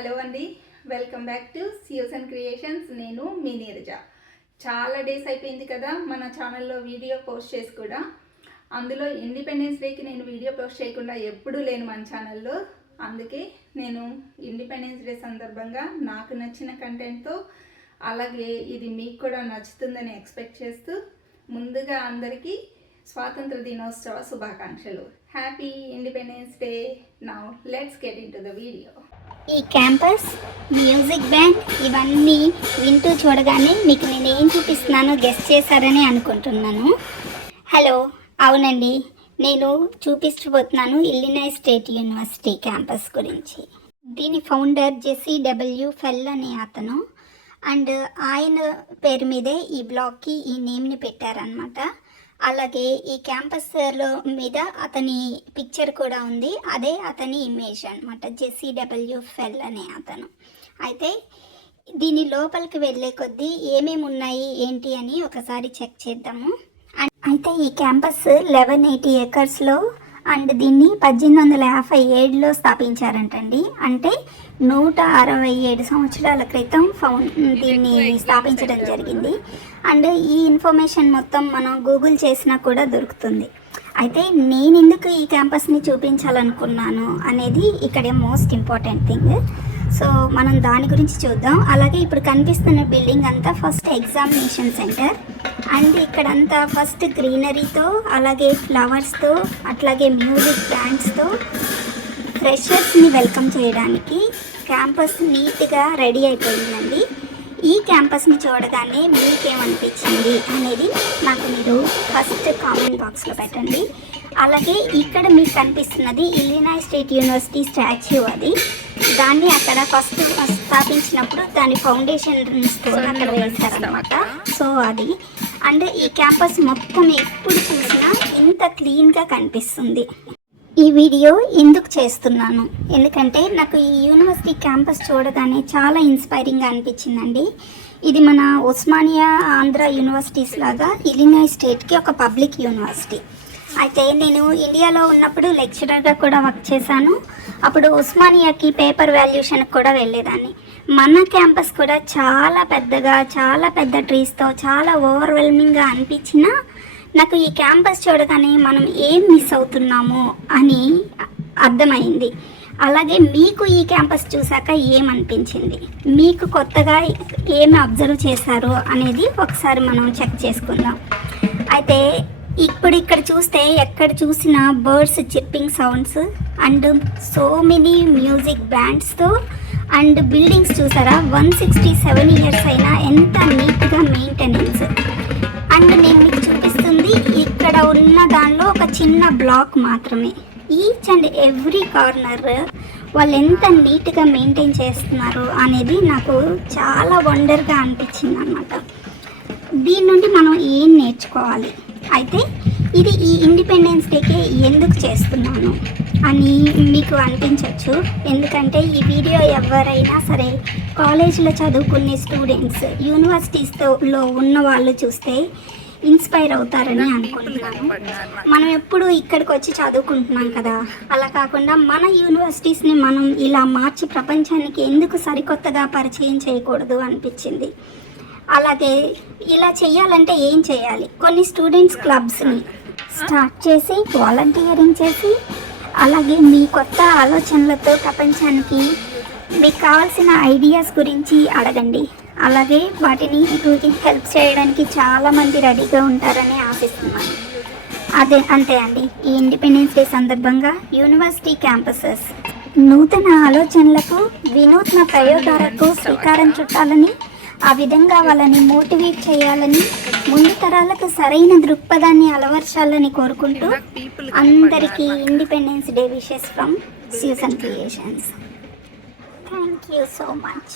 Hello అండి, welcome back to సియోసన్ creations. నేను మీ నీరజ. చాలా డేస్ అయిపోయింది కదా మన ఛానల్లో వీడియో పోస్ట్ చేసి కూడా. అందులో ఇండిపెండెన్స్ డేకి నేను వీడియో పోస్ట్ చేయకుండా ఎప్పుడూ లేను మన ఛానల్లో. అందుకే నేను ఇండిపెండెన్స్ డే సందర్భంగా నాకు నచ్చిన కంటెంట్తో, అలాగే ఇది మీకు కూడా నచ్చుతుందని ఎక్స్పెక్ట్ చేస్తూ ముందుగా అందరికీ స్వాతంత్ర దినోత్సవ శుభాకాంక్షలు. Happy independence day. Now let's get in to the video. ఈ క్యాంపస్, మ్యూజిక్ బ్యాండ్ ఇవన్నీ వింటూ చూడగానే మీకు నేను ఏం చూపిస్తున్నానో గెస్ చేశారని అనుకుంటున్నాను. హలో, అవునండి, నేను చూపించబోతున్నాను ఇల్లినాయ్ స్టేట్ యూనివర్సిటీ క్యాంపస్ గురించి. దీని ఫౌండర్ జెస్సీ డబ్ల్యూ ఫెల్ అనే అతను, అండ్ ఆయన పేరు మీదే ఈ బ్లాక్కి ఈ నేమ్ని పెట్టారనమాట. అలాగే ఈ క్యాంపస్లో మీద అతని పిక్చర్ కూడా ఉంది, అదే అతని ఇమేజ్ అనమాట, జెస్సీ డబ్ల్యూ ఫెల్ అనే అతను. అయితే దీని లోపలికి వెళ్ళే కొద్దీ ఏమేమి ఉన్నాయి ఏంటి అని ఒకసారి చెక్ చేద్దాము. అయితే ఈ క్యాంపస్ 1180 ఏకర్స్లో అండ్ దీన్ని 1857లో స్థాపించారంటండి. అంటే 167 సంవత్సరాల క్రితం దీన్ని స్థాపించడం జరిగింది. అండ్ ఈ ఇన్ఫర్మేషన్ మొత్తం మనం గూగుల్ చేసినా కూడా దొరుకుతుంది. అయితే నేను ఎందుకు ఈ క్యాంపస్ని చూపించాలనుకున్నాను అనేది ఇక్కడ మోస్ట్ ఇంపార్టెంట్ థింగ్. సో మనం దాని గురించి చూద్దాం. అలాగే ఇప్పుడు కనిపిస్తున్న బిల్డింగ్ అంతా ఫస్ట్ ఎగ్జామినేషన్ సెంటర్. అండ్ ఇక్కడంతా ఫస్ట్ గ్రీనరీతో, అలాగే ఫ్లవర్స్తో, అట్లాగే మ్యూజిక్ బ్యాండ్స్తో ఫ్రెషర్స్ని వెల్కమ్ చేయడానికి క్యాంపస్ నీట్గా రెడీ అయిపోయిందండి. ఈ క్యాంపస్ని చూడగానే మీకేమనిపించింది అనేది నాకు మీరు ఫస్ట్ కామెంట్ బాక్స్లో పెట్టండి. అలాగే ఇక్కడ మీకు కనిపిస్తున్నది ఇల్లినాయ్ స్టేట్ యూనివర్సిటీ స్టాచ్యూ. అది దాన్ని అక్కడ ఫస్ట్ స్థాపించినప్పుడు దాని ఫౌండేషన్స్తో అక్కడ వేశారనమాట. సో అది అండ్ ఈ క్యాంపస్ మొత్తం ఎప్పుడు చూసినా ఇంత క్లీన్గా కనిపిస్తుంది. ఈ వీడియో ఎందుకు చేస్తున్నాను ఎందుకంటే నాకు ఈ యూనివర్సిటీ క్యాంపస్ చూడగానే చాలా ఇన్స్పైరింగ్గా అనిపించిందండి. ఇది మన ఉస్మానియా ఆంధ్ర యూనివర్సిటీస్ లాగా ఇల్లినాయ్ స్టేట్కి ఒక పబ్లిక్ యూనివర్సిటీ. అయితే నేను ఇండియాలో ఉన్నప్పుడు లెక్చరర్గా కూడా వర్క్ చేశాను. అప్పుడు ఉస్మానియాకి పేపర్ వాల్యుయేషన్కి కూడా వెళ్ళేదాన్ని. మన క్యాంపస్ కూడా చాలా పెద్దగా, చాలా పెద్ద ట్రీస్తో చాలా ఓవర్వెల్మింగ్గా అనిపించినా నాకు ఈ క్యాంపస్ చూడగానే మనం ఏం మిస్ అవుతున్నామో అని అర్థమైంది. అలాగే మీకు ఈ క్యాంపస్ చూసాక ఏమనిపించింది, మీకు కొత్తగా ఏమి అబ్జర్వ్ చేశారు అనేది ఒకసారి మనం చెక్ చేసుకుందాం. అయితే ఇప్పుడు ఇక్కడ చూస్తే ఎక్కడ చూసినా birds chirping sounds and so many music బ్యాండ్స్తో అండ్ బిల్డింగ్స్ చూసారా, 167 ఇయర్స్ అయినా ఎంత నీట్గా మెయింటెనెన్స్. అండ్ నేను మీకు చూపిస్తుంది ఇక్కడ ఉన్న దానిలో ఒక చిన్న బ్లాక్ మాత్రమే. ఈచ్ అండ్ ఎవ్రీ కార్నర్ వాళ్ళు ఎంత నీట్గా మెయింటైన్ చేస్తున్నారు అనేది నాకు చాలా వండర్గా అనిపించింది అన్నమాట. దీని నుండి మనం ఏం నేర్చుకోవాలి, అయితే ఇది ఈ ఇండిపెండెన్స్ డేకి ఎందుకు చేస్తున్నాను అని మీకు అనిపించవచ్చు. ఎందుకంటే ఈ వీడియో ఎవరైనా సరే కాలేజీలో చదువుకునే స్టూడెంట్స్, యూనివర్సిటీస్లో ఉన్న వాళ్ళు చూస్తే ఇన్స్పైర్ అవుతారని అనుకుంటున్నాను. మనం ఎప్పుడు ఇక్కడికి వచ్చి చదువుకుంటున్నాం కదా, అలా కాకుండా మన యూనివర్సిటీస్ని మనం ఇలా మార్చి ప్రపంచానికి ఎందుకు సరికొత్తగా పరిచయం చేయకూడదు అనిపించింది. అలాగే ఇలా చేయాలంటే ఏం చేయాలి, కొన్ని స్టూడెంట్స్ క్లబ్స్ని స్టార్ట్ చేసి వాలంటీరింగ్ చేసి, అలాగే మీ కొత్త ఆలోచనలతో ప్రపంచానికి మీకు కావాల్సిన ఐడియాస్ గురించి అడగండి. అలాగే వాటిని హెల్ప్ చేయడానికి చాలామంది రెడీగా ఉంటారని ఆశిస్తున్నాను. అంతే అండి, ఈ ఇండిపెండెన్స్ డే సందర్భంగా యూనివర్సిటీ క్యాంపసెస్ నూతన ఆలోచనలకు, వినూత్న ప్రయోగాలకు శ్రీకారం చుట్టాలని, ఆ విధంగా వాళ్ళని మోటివేట్ చేయాలని, ముందు తరాలకు సరైన దృక్పథాన్ని అలవర్చాలని కోరుకుంటూ అందరికీ ఇండిపెండెన్స్ డే విషెస్ ఫ్రమ్ సియోసన్ creations. Thank you so much.